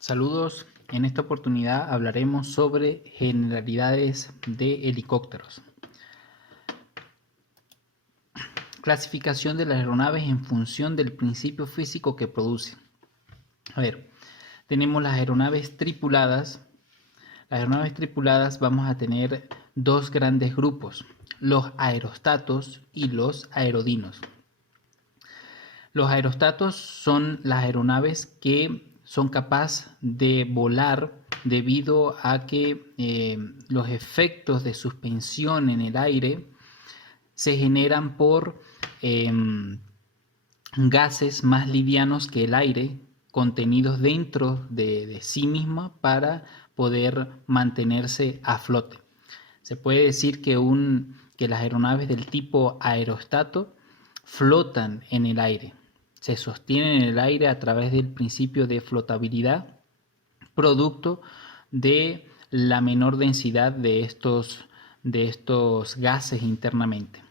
Saludos, en esta oportunidad hablaremos sobre generalidades de helicópteros. Clasificación de las aeronaves en función del principio físico que produce. Tenemos las aeronaves tripuladas. Las aeronaves tripuladas vamos a tener dos grandes grupos, los aerostatos y los aerodinos. Los aerostatos son las aeronaves que son capaces de volar debido a que los efectos de suspensión en el aire se generan por gases más livianos que el aire contenidos dentro de sí misma para poder mantenerse a flote. Se puede decir que las aeronaves del tipo aerostato flotan en el aire. Se sostienen en el aire a través del principio de flotabilidad, producto de la menor densidad de estos gases internamente.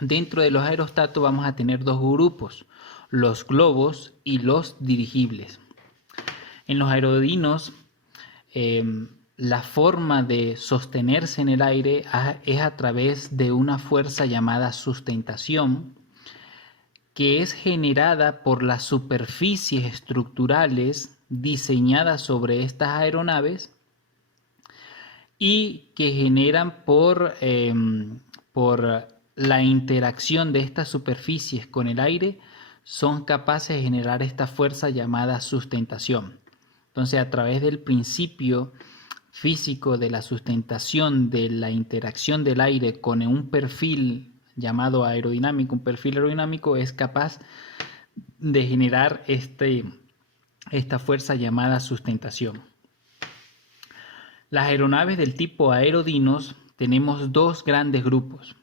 Dentro de los aerostatos vamos a tener dos grupos, los globos y los dirigibles. En los aerodinos, la forma de sostenerse en el aire es a través de una fuerza llamada sustentación, que es generada por las superficies estructurales diseñadas sobre estas aeronaves y que generan por la interacción de estas superficies con el aire, son capaces de generar esta fuerza llamada sustentación. Entonces, a través del principio físico de la sustentación de la interacción del aire con un perfil llamado aerodinámico, un perfil aerodinámico es capaz de generar esta fuerza llamada sustentación. Las aeronaves del tipo aerodinos tenemos dos grandes grupos.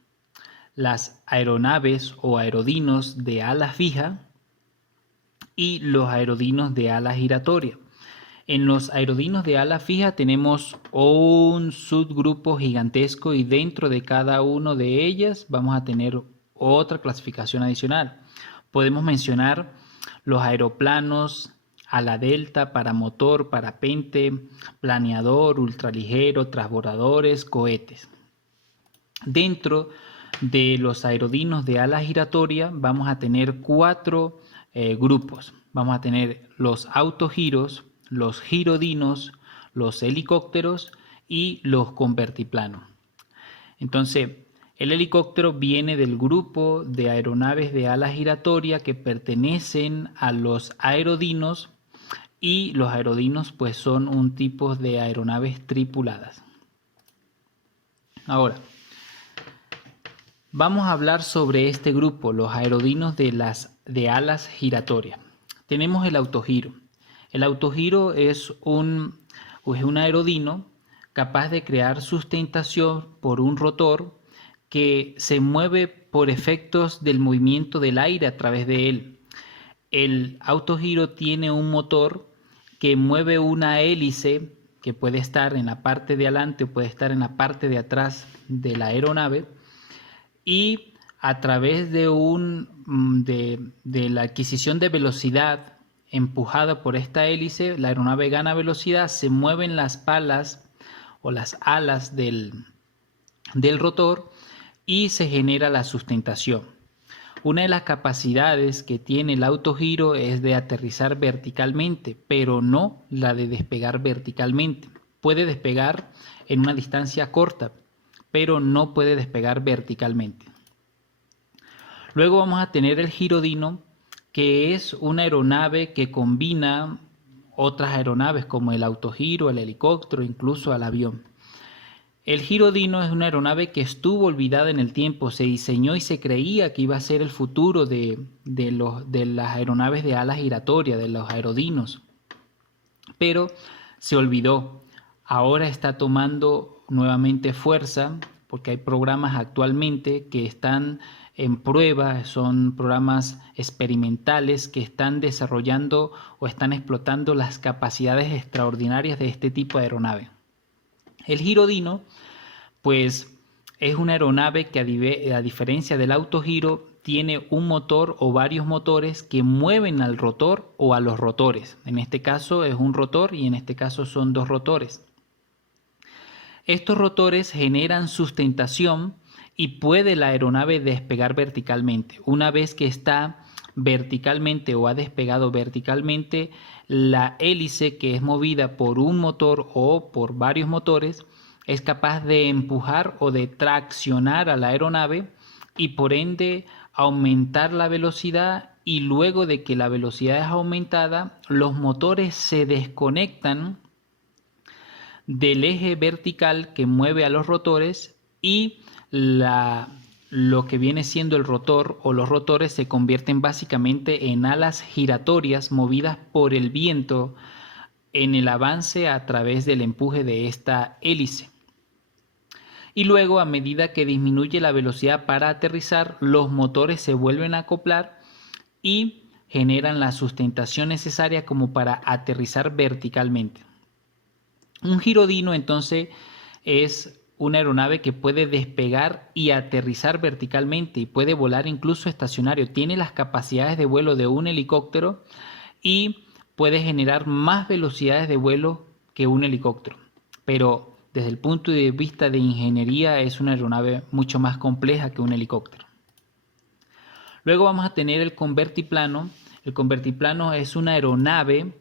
Las aeronaves o aerodinos de ala fija y los aerodinos de ala giratoria. En los aerodinos de ala fija tenemos un subgrupo gigantesco y dentro de cada uno de ellas vamos a tener otra clasificación adicional. Podemos mencionar los aeroplanos, ala delta, paramotor, parapente, planeador, ultraligero, transbordadores, cohetes. Dentro de los aerodinos de ala giratoria vamos a tener cuatro grupos. Vamos a tener los autogiros, los girodinos, los helicópteros y los convertiplanos. Entonces, el helicóptero viene del grupo de aeronaves de ala giratoria que pertenecen a los aerodinos, y los aerodinos pues son un tipo de aeronaves tripuladas. Ahora, vamos a hablar sobre este grupo, los aerodinos de alas giratorias. Tenemos el autogiro. El autogiro es un aerodino capaz de crear sustentación por un rotor que se mueve por efectos del movimiento del aire a través de él. El autogiro tiene un motor que mueve una hélice que puede estar en la parte de adelante o puede estar en la parte de atrás de la aeronave, y a través de la adquisición de velocidad empujada por esta hélice, la aeronave gana velocidad, se mueven las palas o las alas del rotor y se genera la sustentación. Una de las capacidades que tiene el autogiro es de aterrizar verticalmente, pero no la de despegar verticalmente. Puede despegar en una distancia corta, pero no puede despegar verticalmente. Luego vamos a tener el girodino, que es una aeronave que combina otras aeronaves como el autogiro, el helicóptero, incluso el avión. El girodino es una aeronave que estuvo olvidada en el tiempo, se diseñó y se creía que iba a ser el futuro de las aeronaves de ala giratoria, de los aerodinos, pero se olvidó. Ahora está tomando nuevamente fuerza porque hay programas actualmente que están en prueba, son programas experimentales que están desarrollando o están explotando las capacidades extraordinarias de este tipo de aeronave. El girodino, pues, es una aeronave que a diferencia del autogiro tiene un motor o varios motores que mueven al rotor o a los rotores. En este caso es un rotor y en este caso son dos rotores. Estos rotores generan sustentación y puede la aeronave despegar verticalmente. Una vez que está verticalmente o ha despegado verticalmente, la hélice, que es movida por un motor o por varios motores, es capaz de empujar o de traccionar a la aeronave y por ende aumentar la velocidad, y luego de que la velocidad es aumentada, los motores se desconectan del eje vertical que mueve a los rotores y lo que viene siendo el rotor o los rotores se convierten básicamente en alas giratorias movidas por el viento en el avance a través del empuje de esta hélice. Y luego, a medida que disminuye la velocidad para aterrizar, los motores se vuelven a acoplar y generan la sustentación necesaria como para aterrizar verticalmente. Un girodino entonces es una aeronave que puede despegar y aterrizar verticalmente y puede volar incluso estacionario. Tiene las capacidades de vuelo de un helicóptero y puede generar más velocidades de vuelo que un helicóptero. Pero desde el punto de vista de ingeniería es una aeronave mucho más compleja que un helicóptero. Luego vamos a tener el convertiplano. El convertiplano es una aeronave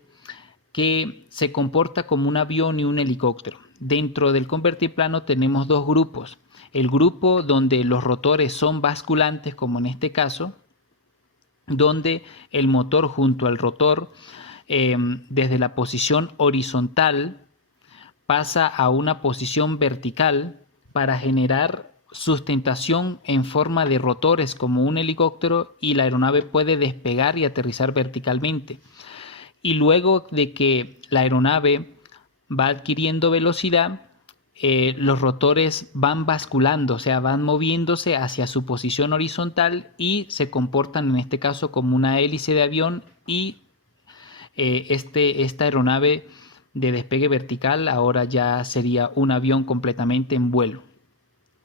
que se comporta como un avión y un helicóptero. Dentro del convertiplano tenemos dos grupos. El grupo donde los rotores son basculantes, como en este caso, donde el motor junto al rotor, desde la posición horizontal, pasa a una posición vertical para generar sustentación en forma de rotores como un helicóptero, y la aeronave puede despegar y aterrizar verticalmente. Y luego de que la aeronave va adquiriendo velocidad, los rotores van basculando, o sea, van moviéndose hacia su posición horizontal y se comportan en este caso como una hélice de avión, y esta aeronave de despegue vertical ahora ya sería un avión completamente en vuelo.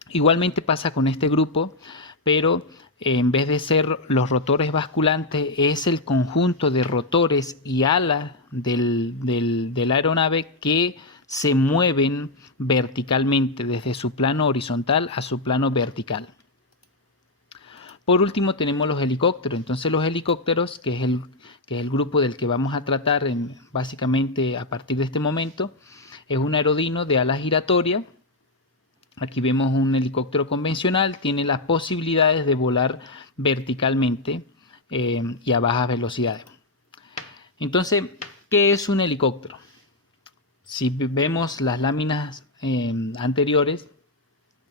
Igualmente pasa con este grupo, pero en vez de ser los rotores basculantes, es el conjunto de rotores y alas de la aeronave que se mueven verticalmente desde su plano horizontal a su plano vertical. Por último tenemos los helicópteros. Entonces los helicópteros, que es el grupo del que vamos a tratar básicamente a partir de este momento, es un aerodino de ala giratoria. Aquí vemos un helicóptero convencional, tiene las posibilidades de volar verticalmente y a bajas velocidades. Entonces, ¿qué es un helicóptero? Si vemos las láminas anteriores,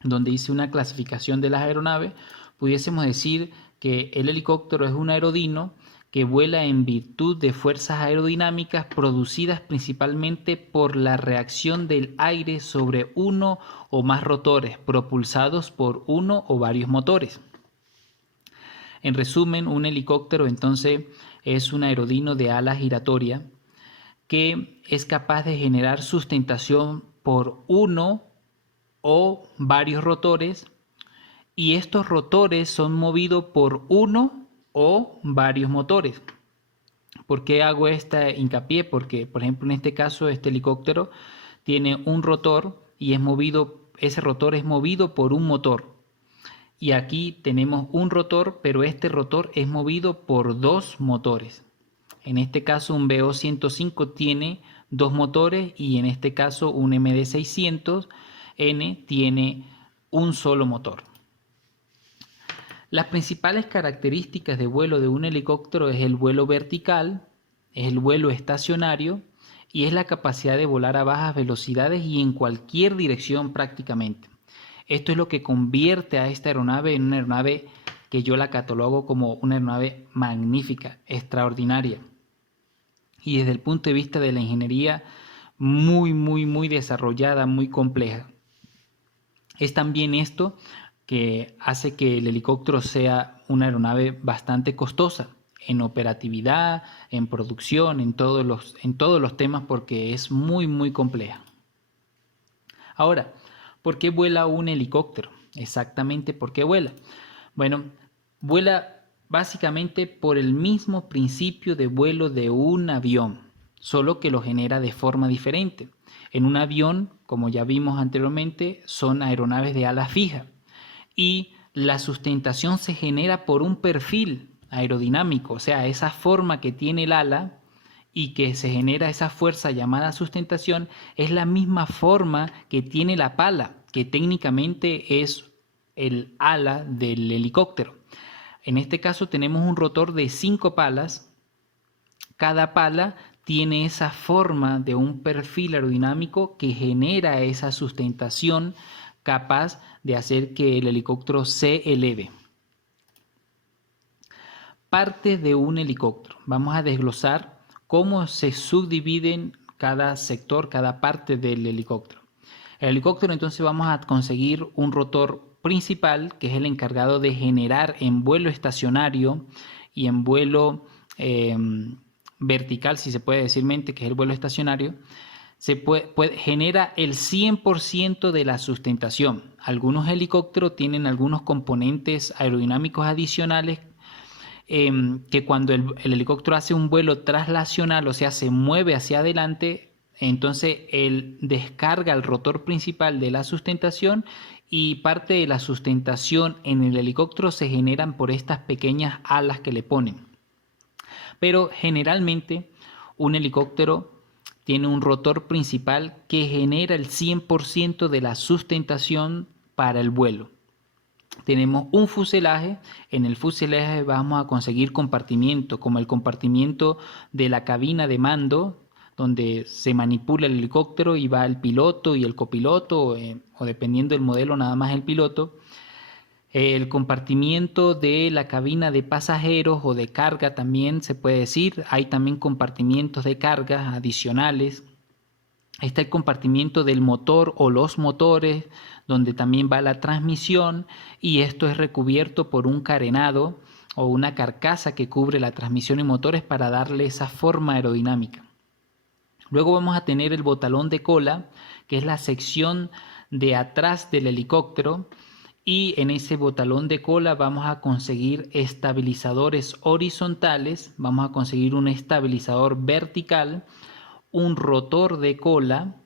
donde hice una clasificación de las aeronaves, pudiésemos decir que el helicóptero es un aerodino que vuela en virtud de fuerzas aerodinámicas producidas principalmente por la reacción del aire sobre uno o más rotores, propulsados por uno o varios motores. En resumen, un helicóptero entonces es un aerodino de ala giratoria que es capaz de generar sustentación por uno o varios rotores, y estos rotores son movidos por uno o varios motores. ¿Por qué hago esta hincapié? Porque, por ejemplo, en este caso, este helicóptero tiene un rotor y ese rotor es movido por un motor. Y aquí tenemos un rotor, pero este rotor es movido por dos motores. En este caso, un BO-105 tiene dos motores, y en este caso un MD-600N tiene un solo motor. Las principales características de vuelo de un helicóptero es el vuelo vertical, es el vuelo estacionario y es la capacidad de volar a bajas velocidades y en cualquier dirección prácticamente. Esto es lo que convierte a esta aeronave en una aeronave que yo la catalogo como una aeronave magnífica, extraordinaria. Y desde el punto de vista de la ingeniería, muy desarrollada, muy compleja. Es también esto que hace que el helicóptero sea una aeronave bastante costosa en operatividad, en producción, en todos los temas, porque es muy compleja. Ahora, ¿por qué vuela un helicóptero? Exactamente, ¿por qué vuela? Bueno, vuela básicamente por el mismo principio de vuelo de un avión, solo que lo genera de forma diferente. En un avión, como ya vimos anteriormente, son aeronaves de ala fija y la sustentación se genera por un perfil aerodinámico, o sea, esa forma que tiene el ala y que se genera esa fuerza llamada sustentación es la misma forma que tiene la pala, que técnicamente es el ala del helicóptero. En este caso tenemos un rotor de 5 palas. Cada pala tiene esa forma de un perfil aerodinámico que genera esa sustentación capaz de hacer que el helicóptero se eleve. Parte de un helicóptero. Vamos a desglosar cómo se subdividen cada sector, cada parte del helicóptero. El helicóptero, entonces, vamos a conseguir un rotor principal, que es el encargado de generar en vuelo estacionario y en vuelo vertical, si se puede decirmente, que es el vuelo estacionario, genera el 100% de la sustentación. Algunos helicópteros tienen algunos componentes aerodinámicos adicionales que cuando el helicóptero hace un vuelo traslacional, o sea, se mueve hacia adelante, entonces él descarga el rotor principal de la sustentación y parte de la sustentación en el helicóptero se generan por estas pequeñas alas que le ponen. Pero generalmente un helicóptero tiene un rotor principal que genera el 100% de la sustentación para el vuelo. Tenemos un fuselaje. En el fuselaje vamos a conseguir compartimientos como el compartimiento de la cabina de mando, donde se manipula el helicóptero y va el piloto y el copiloto, o dependiendo del modelo nada más el piloto. El compartimiento de la cabina de pasajeros o de carga también se puede decir. Hay también compartimientos de carga adicionales. Está el compartimiento del motor o los motores, donde también va la transmisión, y esto es recubierto por un carenado o una carcasa que cubre la transmisión y motores para darle esa forma aerodinámica. Luego vamos a tener el botalón de cola, que es la sección de atrás del helicóptero, y en ese botalón de cola vamos a conseguir estabilizadores horizontales, vamos a conseguir un estabilizador vertical, un rotor de cola,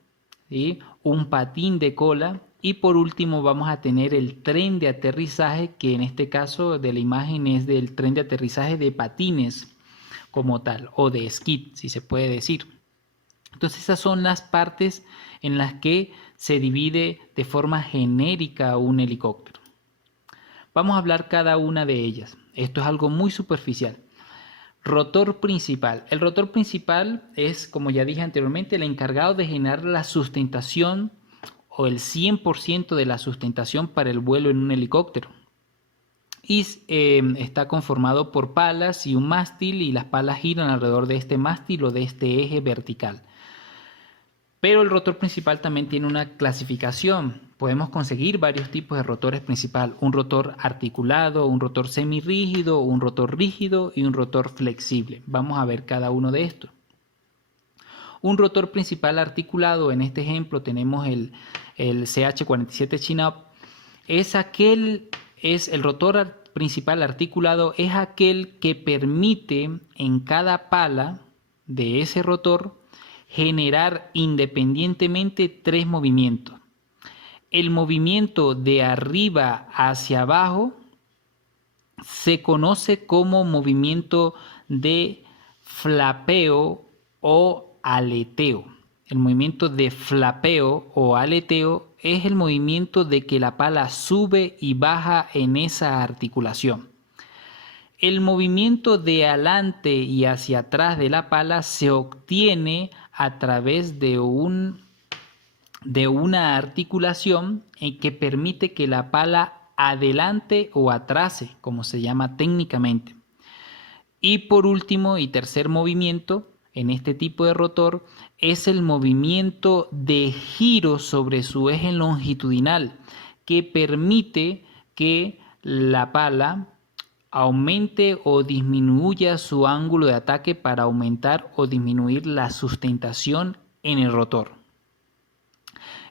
¿sí?, un patín de cola, y por último vamos a tener el tren de aterrizaje, que en este caso de la imagen es del tren de aterrizaje de patines como tal, o de esquí, si se puede decir. Entonces esas son las partes en las que se divide de forma genérica un helicóptero. Vamos a hablar cada una de ellas. Esto es algo muy superficial. Rotor principal. El rotor principal es, como ya dije anteriormente, el encargado de generar la sustentación o el 100% de la sustentación para el vuelo en un helicóptero. Y está conformado por palas y un mástil, y las palas giran alrededor de este mástil o de este eje vertical. Pero el rotor principal también tiene una clasificación. Podemos conseguir varios tipos de rotores principal. Un rotor articulado, un rotor semirrígido, un rotor rígido y un rotor flexible. Vamos a ver cada uno de estos. Un rotor principal articulado, en este ejemplo tenemos el CH47 Chinook. El rotor principal articulado es aquel que permite en cada pala de ese rotor generar independientemente 3 movimientos. El movimiento de arriba hacia abajo se conoce como movimiento de flapeo o aleteo. El movimiento de flapeo o aleteo es el movimiento de que la pala sube y baja en esa articulación. El movimiento de adelante y hacia atrás de la pala se obtiene a través de una articulación que permite que la pala adelante o atrase, como se llama técnicamente. Y por último y tercer movimiento en este tipo de rotor es el movimiento de giro sobre su eje longitudinal, que permite que la pala aumente o disminuya su ángulo de ataque para aumentar o disminuir la sustentación en el rotor.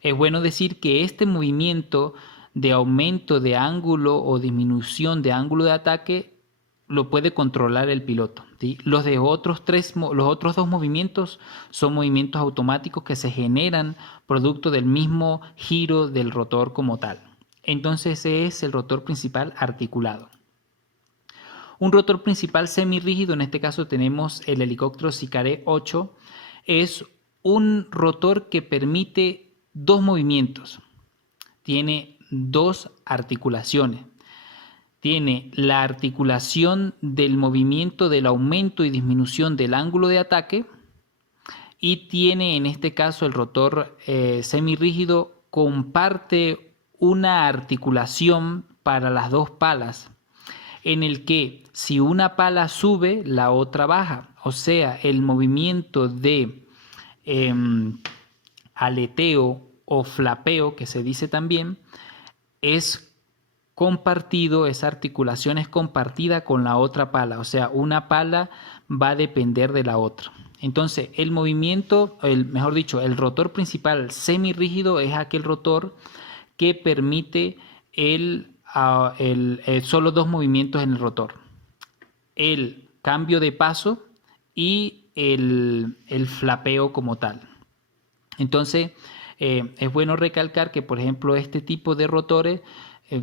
Es bueno decir que este movimiento de aumento de ángulo o disminución de ángulo de ataque lo puede controlar el piloto, ¿sí? Los otros dos movimientos son movimientos automáticos que se generan producto del mismo giro del rotor como tal. Entonces ese es el rotor principal articulado. Un rotor principal semirrígido, en este caso tenemos el helicóptero Sicaré 8, es un rotor que permite dos movimientos. Tiene dos articulaciones. Tiene la articulación del movimiento del aumento y disminución del ángulo de ataque y tiene en este caso el rotor semirrígido comparte una articulación para las dos palas en el que si una pala sube la otra baja, o sea el movimiento de aleteo o flapeo que se dice también es compartido, esa articulación es compartida con la otra pala, o sea, una pala va a depender de la otra. Entonces, el movimiento, mejor dicho, el rotor principal semirrígido es aquel rotor que permite solo dos movimientos en el rotor. El cambio de paso y el flapeo como tal. Entonces, es bueno recalcar que, por ejemplo, este tipo de rotores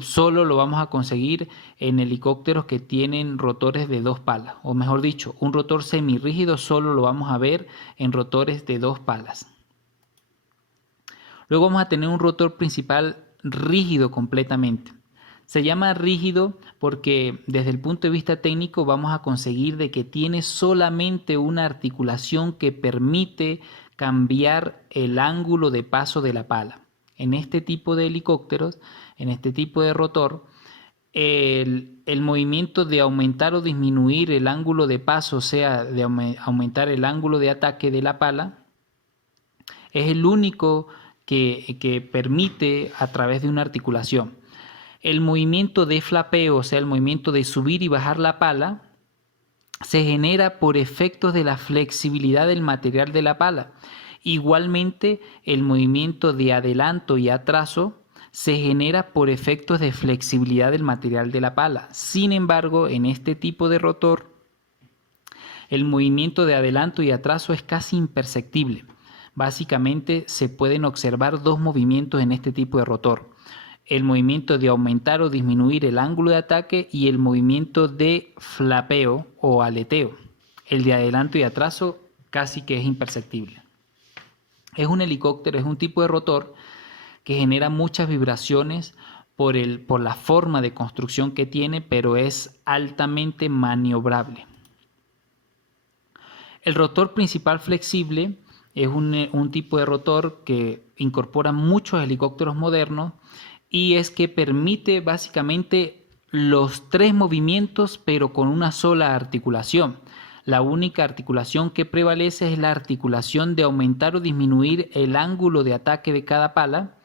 solo lo vamos a conseguir en helicópteros que tienen rotores de dos palas, o mejor dicho, un rotor semirrígido solo lo vamos a ver en rotores de dos palas. Luego vamos a tener un rotor principal rígido completamente. Se llama rígido porque desde el punto de vista técnico vamos a conseguir de que tiene solamente una articulación que permite cambiar el ángulo de paso de la pala. En este tipo de helicópteros, en este tipo de rotor, el movimiento de aumentar o disminuir el ángulo de paso, o sea, de aumentar el ángulo de ataque de la pala, es el único que permite a través de una articulación. El movimiento de flapeo, o sea, el movimiento de subir y bajar la pala, se genera por efectos de la flexibilidad del material de la pala. Igualmente, el movimiento de adelanto y atraso se genera por efectos de flexibilidad del material de la pala. Sin embargo, en este tipo de rotor, el movimiento de adelanto y atraso es casi imperceptible. Básicamente, se pueden observar dos movimientos en este tipo de rotor: el movimiento de aumentar o disminuir el ángulo de ataque y el movimiento de flapeo o aleteo. El de adelanto y atraso casi que es imperceptible. Es un helicóptero, es un tipo de rotor que genera muchas vibraciones por la forma de construcción que tiene, pero es altamente maniobrable. El rotor principal flexible es un tipo de rotor que incorpora muchos helicópteros modernos y es que permite básicamente los tres movimientos pero con una sola articulación. La única articulación que prevalece es la articulación de aumentar o disminuir el ángulo de ataque de cada pala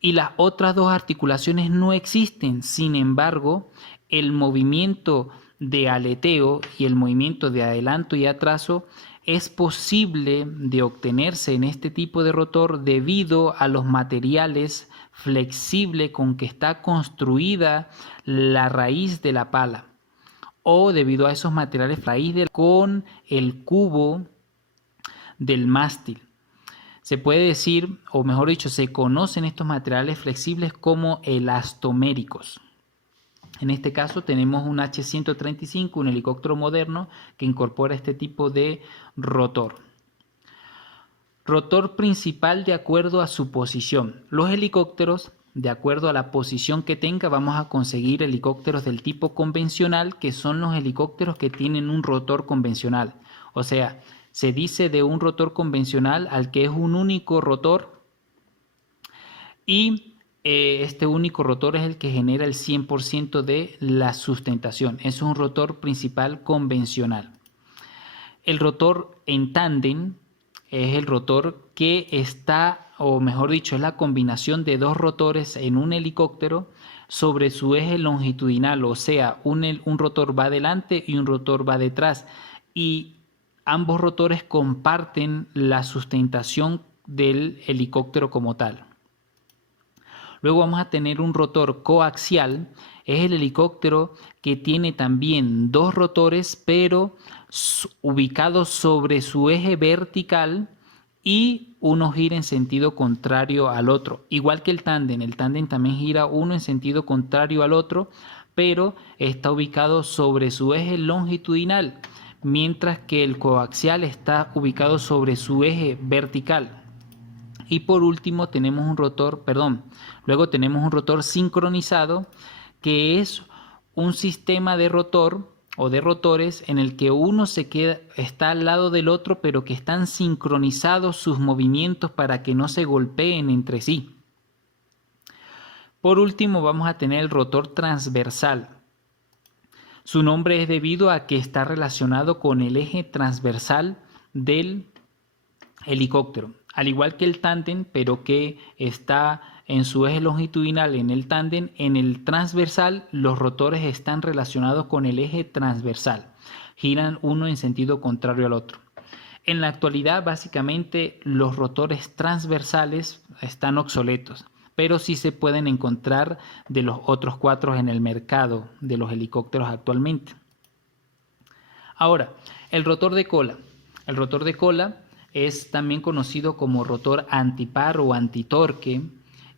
y las otras dos articulaciones no existen. Sin embargo, el movimiento de aleteo y el movimiento de adelanto y atraso es posible de obtenerse en este tipo de rotor debido a los materiales flexibles con que está construida la raíz de la pala, o debido a esos materiales raíz con el cubo del mástil. Se puede decir, o mejor dicho, se conocen estos materiales flexibles como elastoméricos. En este caso tenemos un H-135, un helicóptero moderno que incorpora este tipo de rotor. Rotor principal de acuerdo a su posición. Los helicópteros, de acuerdo a la posición que tenga, vamos a conseguir helicópteros del tipo convencional, que son los helicópteros que tienen un rotor convencional. O sea, se dice de un rotor convencional al que es un único rotor y este único rotor es el que genera el 100% de la sustentación. Es un rotor principal convencional. El rotor en tándem es el rotor que está, o mejor dicho, es la combinación de dos rotores en un helicóptero sobre su eje longitudinal, o sea, un rotor va adelante y un rotor va detrás, y ambos rotores comparten la sustentación del helicóptero como tal. Luego vamos a tener un rotor coaxial. Es el helicóptero que tiene también dos rotores, pero ubicados sobre su eje vertical y uno gira en sentido contrario al otro. Igual que el tándem también gira uno en sentido contrario al otro, pero está ubicado sobre su eje longitudinal, mientras que el coaxial está ubicado sobre su eje vertical. Y por último tenemos un rotor, luego tenemos un rotor sincronizado, que es un sistema de rotor o de rotores en el que uno está al lado del otro, pero que están sincronizados sus movimientos para que no se golpeen entre sí. Por último vamos a tener el rotor transversal. Su nombre es debido a que está relacionado con el eje transversal del helicóptero, al igual que el tándem, pero que está en su eje longitudinal en el tándem. En el transversal los rotores están relacionados con el eje transversal, giran uno en sentido contrario al otro. En la actualidad básicamente los rotores transversales están obsoletos, pero sí se pueden encontrar de los otros cuatro en el mercado de los helicópteros actualmente. Ahora, el rotor de cola. El rotor de cola es también conocido como rotor antipar o antitorque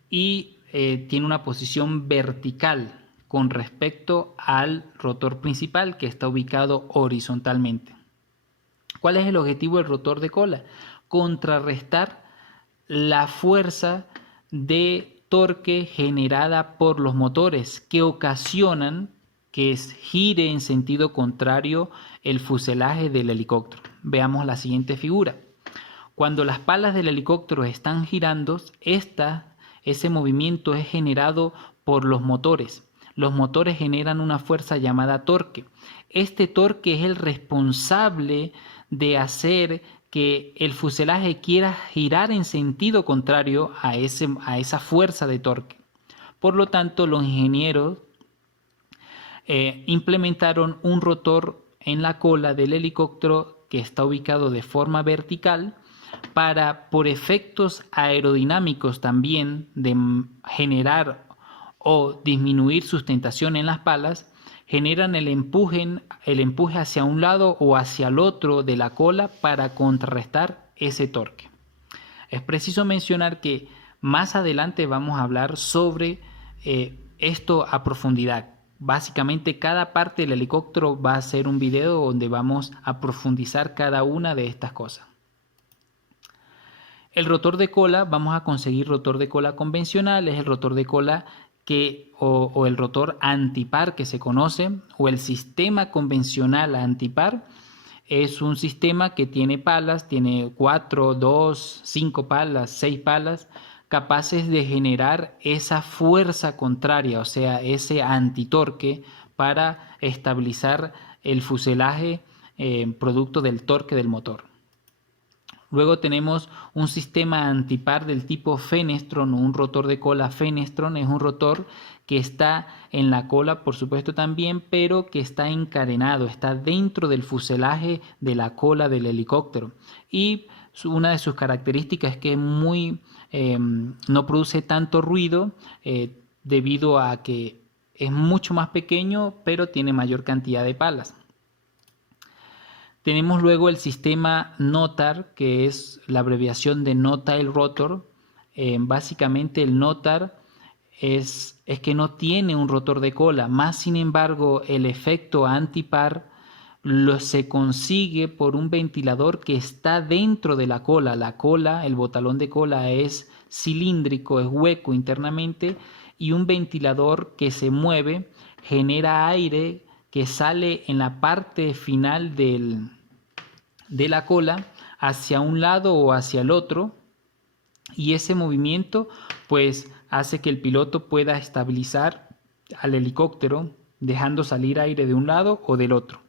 y tiene una posición vertical con respecto al rotor principal, que está ubicado horizontalmente. ¿Cuál es el objetivo del rotor de cola? Contrarrestar la fuerza de torque generada por los motores que ocasionan que gire en sentido contrario el fuselaje del helicóptero. Veamos la siguiente figura. Cuando las palas del helicóptero están girando, ese movimiento es generado por los motores. Los motores generan una fuerza llamada torque. Este torque es el responsable de hacer que el fuselaje quiera girar en sentido contrario a esa fuerza de torque. Por lo tanto, los ingenieros implementaron un rotor en la cola del helicóptero que está ubicado de forma vertical para, por efectos aerodinámicos también, de generar o disminuir sustentación en las palas, generan el empuje hacia un lado o hacia el otro de la cola para contrarrestar ese torque. Es preciso mencionar que más adelante vamos a hablar sobre esto a profundidad. Básicamente cada parte del helicóptero va a ser un video donde vamos a profundizar cada una de estas cosas. El rotor de cola, vamos a conseguir rotor de cola convencional, es el rotor de cola o el rotor antipar que se conoce, o el sistema convencional antipar. Es un sistema que tiene palas, tiene 4, 2, 5 palas, 6 palas, capaces de generar esa fuerza contraria, o sea, ese antitorque para estabilizar el fuselaje producto del torque del motor. Luego tenemos un sistema antipar del tipo Fenestron o un rotor de cola Fenestron. Es un rotor que está en la cola, por supuesto también, pero que está encadenado, está dentro del fuselaje de la cola del helicóptero. Y una de sus características es que no produce tanto ruido debido a que es mucho más pequeño, pero tiene mayor cantidad de palas. Tenemos luego el sistema NOTAR, que es la abreviación de No-Tail Rotor. Básicamente el NOTAR es que no tiene un rotor de cola, más sin embargo el efecto antipar se consigue por un ventilador que está dentro de la cola. La cola, el botalón de cola es cilíndrico, es hueco internamente, y un ventilador que se mueve genera aire que sale en la parte final de la cola hacia un lado o hacia el otro, y ese movimiento pues hace que el piloto pueda estabilizar al helicóptero dejando salir aire de un lado o del otro.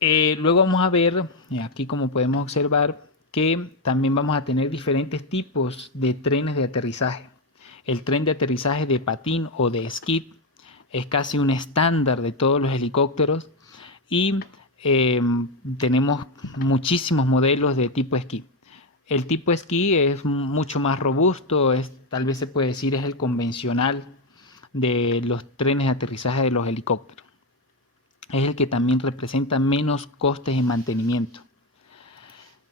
Luego vamos a ver, aquí como podemos observar, que también vamos a tener diferentes tipos de trenes de aterrizaje. El tren de aterrizaje de patín o de esquí es casi un estándar de todos los helicópteros, y tenemos muchísimos modelos de tipo esquí. El tipo esquí es mucho más robusto, tal vez se puede decir es el convencional de los trenes de aterrizaje de los helicópteros. Es el que también representa menos costes en mantenimiento.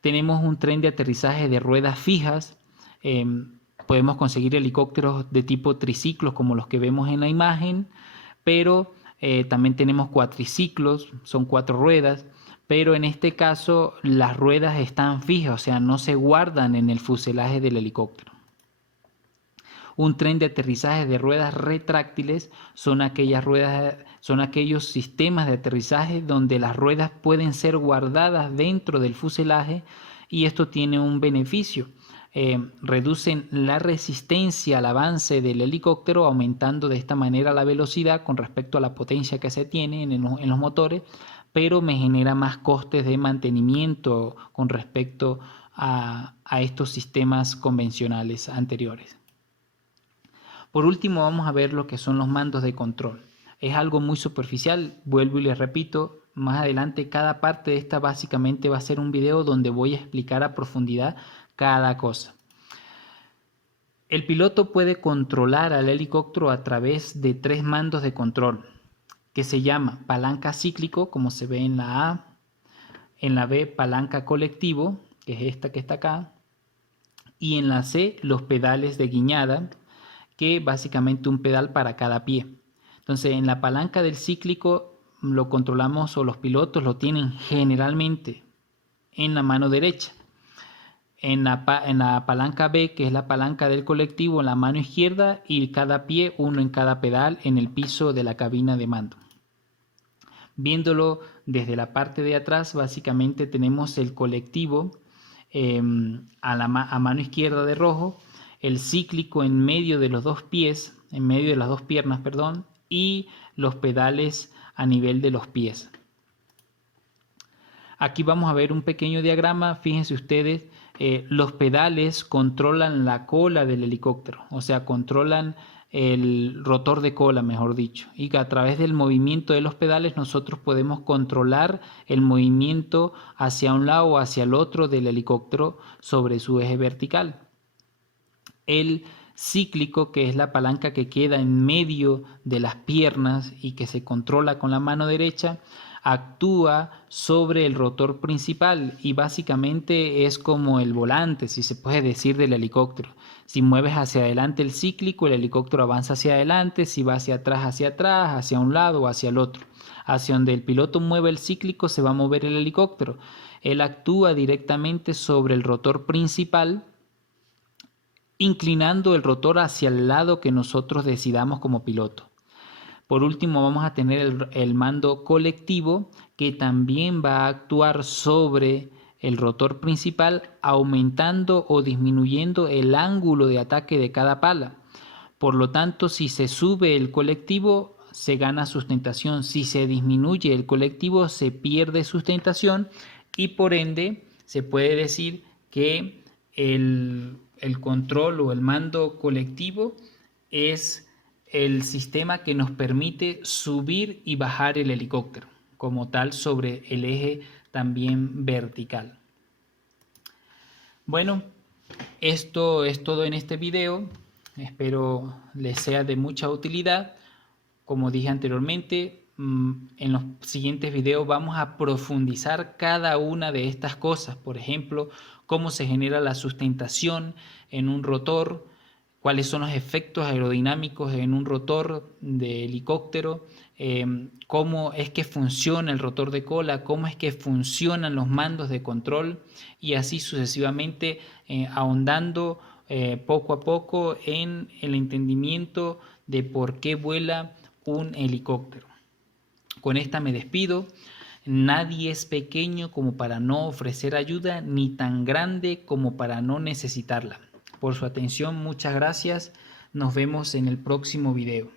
Tenemos un tren de aterrizaje de ruedas fijas. Podemos conseguir helicópteros de tipo triciclos como los que vemos en la imagen, pero también tenemos cuatriciclos, son 4 ruedas, pero en este caso las ruedas están fijas, o sea, no se guardan en el fuselaje del helicóptero. Un tren de aterrizaje de ruedas retráctiles son aquellos sistemas de aterrizaje donde las ruedas pueden ser guardadas dentro del fuselaje, y esto tiene un beneficio. Reducen la resistencia al avance del helicóptero, aumentando de esta manera la velocidad con respecto a la potencia que se tiene en los motores, pero me genera más costes de mantenimiento con respecto a estos sistemas convencionales anteriores. Por último, vamos a ver lo que son los mandos de control. Es algo muy superficial, vuelvo y les repito, más adelante cada parte de esta básicamente va a ser un video donde voy a explicar a profundidad cada cosa. El piloto puede controlar al helicóptero a través de 3 mandos de control, que se llama palanca cíclico, como se ve en la A, en la B palanca colectivo, que es esta que está acá, y en la C los pedales de guiñada, que básicamente un pedal para cada pie. Entonces en la palanca del cíclico lo controlamos, o los pilotos lo tienen generalmente en la mano derecha. En la palanca B, que es la palanca del colectivo, en la mano izquierda, y cada pie uno en cada pedal en el piso de la cabina de mando. Viéndolo desde la parte de atrás, básicamente tenemos el colectivo a mano izquierda de rojo, el cíclico en medio de los dos pies, en medio de las dos piernas, perdón, y los pedales a nivel de los pies. Aquí vamos a ver un pequeño diagrama. Fíjense ustedes, los pedales controlan la cola del helicóptero, o sea, controlan el rotor de cola, mejor dicho, y que a través del movimiento de los pedales nosotros podemos controlar el movimiento hacia un lado o hacia el otro del helicóptero sobre su eje vertical. El cíclico, que es la palanca que queda en medio de las piernas y que se controla con la mano derecha, actúa sobre el rotor principal y básicamente es como el volante, si se puede decir, del helicóptero. Si mueves hacia adelante el cíclico, el helicóptero avanza hacia adelante; si va hacia atrás, hacia un lado o hacia el otro. Hacia donde el piloto mueve el cíclico se va a mover el helicóptero. Él actúa directamente sobre el rotor principal, inclinando el rotor hacia el lado que nosotros decidamos como piloto. Por último, vamos a tener el mando colectivo, que también va a actuar sobre el rotor principal, aumentando o disminuyendo el ángulo de ataque de cada pala. Por lo tanto, si se sube el colectivo, se gana sustentación; si se disminuye el colectivo, se pierde sustentación, y por ende se puede decir que el control o el mando colectivo es el sistema que nos permite subir y bajar el helicóptero como tal sobre el eje también vertical. Bueno, esto es todo en este video. Espero les sea de mucha utilidad. Como dije anteriormente, en los siguientes videos vamos a profundizar cada una de estas cosas. Por ejemplo, cómo se genera la sustentación en un rotor, cuáles son los efectos aerodinámicos en un rotor de helicóptero, cómo es que funciona el rotor de cola, cómo es que funcionan los mandos de control, y así sucesivamente, ahondando poco a poco en el entendimiento de por qué vuela un helicóptero. Con esta me despido. Nadie es pequeño como para no ofrecer ayuda, ni tan grande como para no necesitarla. Por su atención, muchas gracias. Nos vemos en el próximo video.